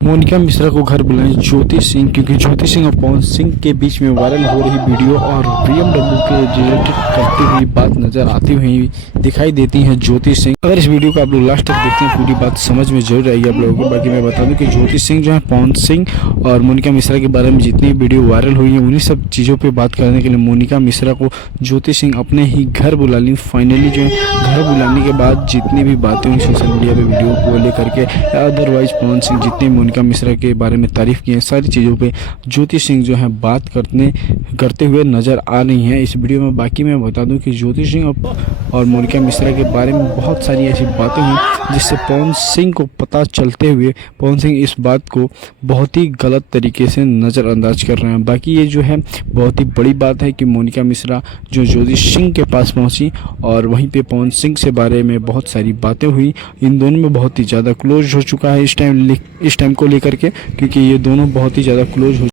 मोनिका मिश्रा को घर बुलाएं ज्योति सिंह, क्योंकि ज्योति सिंह और पवन सिंह के बीच में वायरल हो रही वीडियो और BMW के रिलेटेड करती हुई बात नजर आती हुई दिखाई देती हैं ज्योति सिंह। अगर इस वीडियो को आप लोग लास्ट तक देखते हैं पूरी बात समझ में जरूर आएगी आप लोगों को। बाकी मैं बता दूं कि ज्योति सिंह जो है पवन सिंह और मोनिका मिश्रा के बारे में जितनी वीडियो वायरल हुई है उन्हीं सब चीज़ों पर बात करने के लिए मोनिका मिश्रा को ज्योति सिंह अपने ही घर बुला ली। फाइनली जो है घर बुलाने के बाद जितनी भी बातें हुई सोशल मीडिया पे वीडियो को लेकर के, अदरवाइज पवन सिंह जितने मोनिका मिश्रा के बारे में तारीफ की है सारी चीज़ों पे ज्योति सिंह जो है बात करते हुए नज़र आ रही हैं इस वीडियो में। बाकी मैं बता दूं कि ज्योति सिंह और मोनिका मिश्रा के बारे में बहुत सारी ऐसी बातें हुई जिससे पवन सिंह को पता चलते हुए पवन सिंह इस बात को बहुत ही गलत तरीके से नज़रअंदाज कर रहे हैं। बाकी ये जो है बहुत ही बड़ी बात है कि मोनिका मिश्रा जो ज्योति सिंह के पास पहुंची और वहीं पे पवन सिंह से बारे में बहुत सारी बातें हुई। इन दोनों में बहुत ही ज़्यादा क्लोज हो चुका है इस टाइम को लेकर के, क्योंकि ये दोनों बहुत ही ज़्यादा क्लोज हो